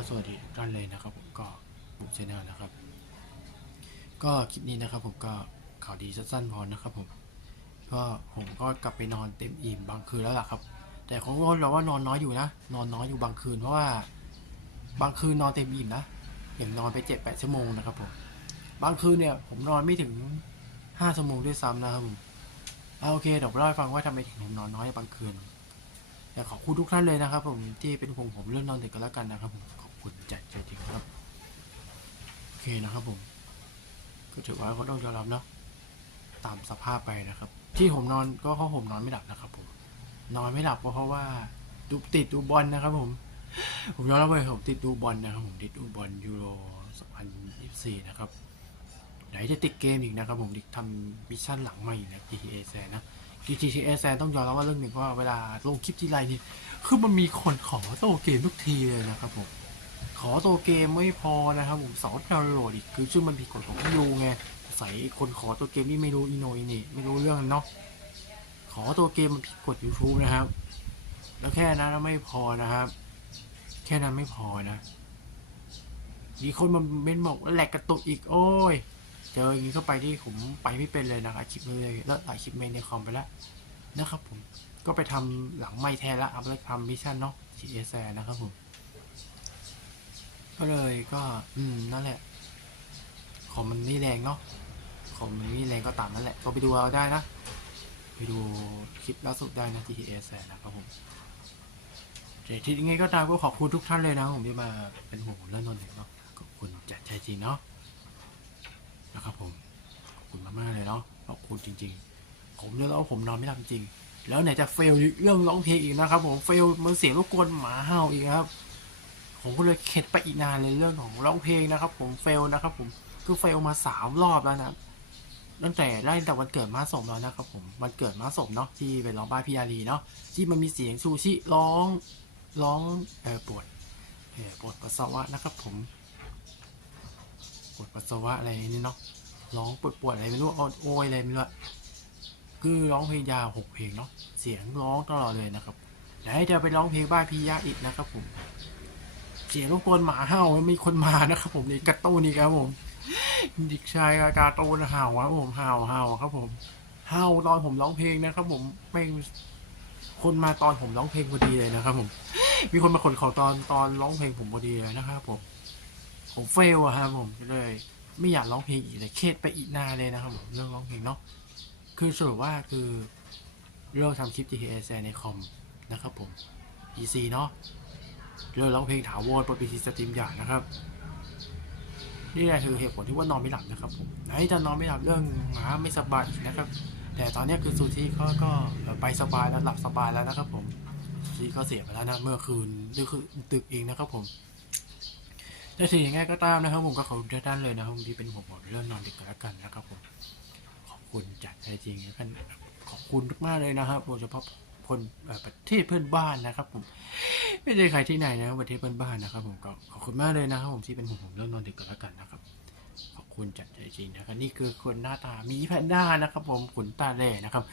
ก็สวัสดีทุกท่านเลยนะครับผมก็บุกชแนลนะครับ ก็คลิปนี้นะครับผมก็ข่าวดีสั้นๆพอนะครับผมก็ผมก็กลับไปนอนเต็มอิ่มบางคืนแล้วล่ะครับ แต่ของเราว่านอนน้อยอยู่นะ นอนน้อยอยู่บางคืนเพราะว่า บางคืนนอนเต็มอิ่มนะอย่างนอนไปเจ็ดแปดชั่วโมงนะครับผมบางคืนเนี่ยผมนอนไม่ถึงห้าชั่วโมงด้วยซ้ำนะครับผมเอาโอเคเดี๋ยวเล่าให้ฟังว่าทำไมถึงผมนอนน้อยบางคืนแต่ขอบคุณทุกท่านเลยนะครับ ผมที่เป็นห่วงผมเรื่องนอนดึกกันแล้วกันนะครับผมขอบ คุณจัดใจจริงครับ โอเคนะครับผม ก็ถือว่าก็ต้องยอมรับเนาะตามสภาพไปนะครับ ที่ผมนอนก็เพราะผมนอนไม่หลับนะครับผม นอนไม่หลับก็เพราะว่าดูติดดูบอลนะครับผม ผมยอมรับเลยผมติดดูบอลนะครับผมติดดูบอลยูโร2024 นะครับไหนจะติดเกมอีกนะครับผมดิทำมิชชั่นหลังใหม่อีกนะ GTA แซนนะ GTA แซนต้องยอมรับว่าเรื่องหนึ่งว่าเวลาลงคลิปที่ไรนี่คือมันมีคนขอโตเกมทุกทีเลยนะครับผม ขอตัวเกมไม่พอนะครับผมสอนดาวน์โหลดอีกคือซึ่งมันผิดกฎของยูไงใส่คนขอตัวเกมนี่ไม่รู้อีโนอีนี่ไม่รู้เรื่องเนาะขอตัวเกมมันผิดกฎ YouTube นะครับ แล้วแค่นั้นไม่พอนะครับ แค่นั้นไม่พอนะมีคนมาเม้นบอกแหลกกระตุกอีกโอ้ย เจออย่างนี้เข้าไปที่ผมไปไม่เป็นเลยนะครับคลิปเลยแล้วหลายคลิปเมนในคอมไปแล้วนะครับผมก็ไปทำหลังไม่แทนละเอาไปทำมิชชั่นเนาะ GS นะครับผม ก็เลยก็ อืมนั่นแหละ ของมันนี่แรงเนาะของมันนี่แรงก็ตามนั่นแหละ ก็ไปดูเอาได้นะ ไปดูคลิปล่าสุดได้นะ GTS นะครับผมแต่ที่ยังไงก็ตามก็ขอบคุณทุกท่านเลยนะผมที่มาเป็นห่วงเรื่องนนท์เนาะขอบคุณจากใจจริงเนาะนะครับผมขอบคุณมากๆเลยเนาะขอบคุณจริง ๆ ผมเรื่องแล้วาผมนอนไม่หลับจริง แล้วไหนจะเฟลเรื่องร้องเพลงอีกนะครับ ผมเฟลมันเสียงรบกวนหมาเห่าอีกครับ ผมก็เลยเข็ดไปอีกนานเลยเรื่องของร้องเพลงนะครับ ผมเฟลนะครับ ผมคือเฟลมาสามรอบแล้วนะตั้งแต่ไล่ตั้งแต่วันเกิดมาสมแล้วนะครับ ผมวันเกิดมาสมเนาะที่ไปร้องบ้านพี่อารีเนาะที่มันมีเสียงซูชิร้องร้องเออปวดเออปวดปัสสาวะนะครับ ผมปวดปัสสาวะอะไรนี่เนาะร้องปวดปวดอะไรไม่รู้โอยอะไรไม่รู้คือร้องเพลงยาวหกเพลงเนาะเสียงร้องตลอดเลยนะครับไหนจะไปร้องเพลงบ้านพี่ยาอีกนะครับผม เสียงรบกวนหมาเห่ามีคนมานะครับผมนี่กระตูนนี่ครับผมเด็กชายกาโตนเห่าครับผมเห่าเห่าครับผมเห่าตอนผมร้องเพลงนะครับ ผมไม่คนมาตอนผมร้องเพลงพอดีเลยนะครับ ผม มีคนมาขนของตอนตอนร้องเพลงผมพอดีเลยนะครับ ผม ผมเฟลอะครับผมเลย ไม่อยากร้องเพลงอีกเลยเครียดไปอีกนานเลยนะครับ ผมเรื่องร้องเพลงเนาะคือสรุปว่าคือเริ่มทำคลิป GTA ในคอมนะครับผม PC เนาะ เรื่องร้องเพลงถาวรบนพีซีสตรีมอย่างนะครับ นี่แหละคือเหตุผลที่ว่านอนไม่หลับนะครับผมไหนจะนอนไม่หลับเรื่องหมาไม่สบายอีกนะครับ แต่ตอนนี้คือซูชิเขาก็ไปสบายแล้วหลับสบายแล้วนะครับผมซูชิก็เสียไปแล้วนะเมื่อคืนนี่คือตึกเองนะครับผมแต่ถึงยังไงก็ตามนะครับผมก็ขอบคุณทุกท่านเลยนะครับที่เป็นห่วงผมเรื่องนอนดึกกันแล้วกันนะครับผมขอบคุณจากใจจริงนะครับขอบคุณมากเลยนะครับโดยเฉพาะ คนประเทศเพื่อนบ้านนะครับผมไม่ใช่ใครที่ไหนนะครับประเทศเพื่อนบ้านนะครับผมก็ขอบคุณมากเลยนะครับผมที่เป็นห่วงผมเรื่องนอนดึกกันแล้วกันนะครับขอบคุณจัดใจจริงนะครับนี่คือคนหน้าตามีแพนด้านะครับ ผมขนตาแหล่นะครับ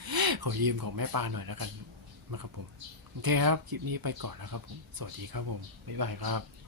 ขอยืมของแม่ปลาหน่อยแล้วกันนะครับผมโอเคครับคลิปนี้ไปก่อนนะครับผมสวัสดีครับผมบ๊ายบายครับ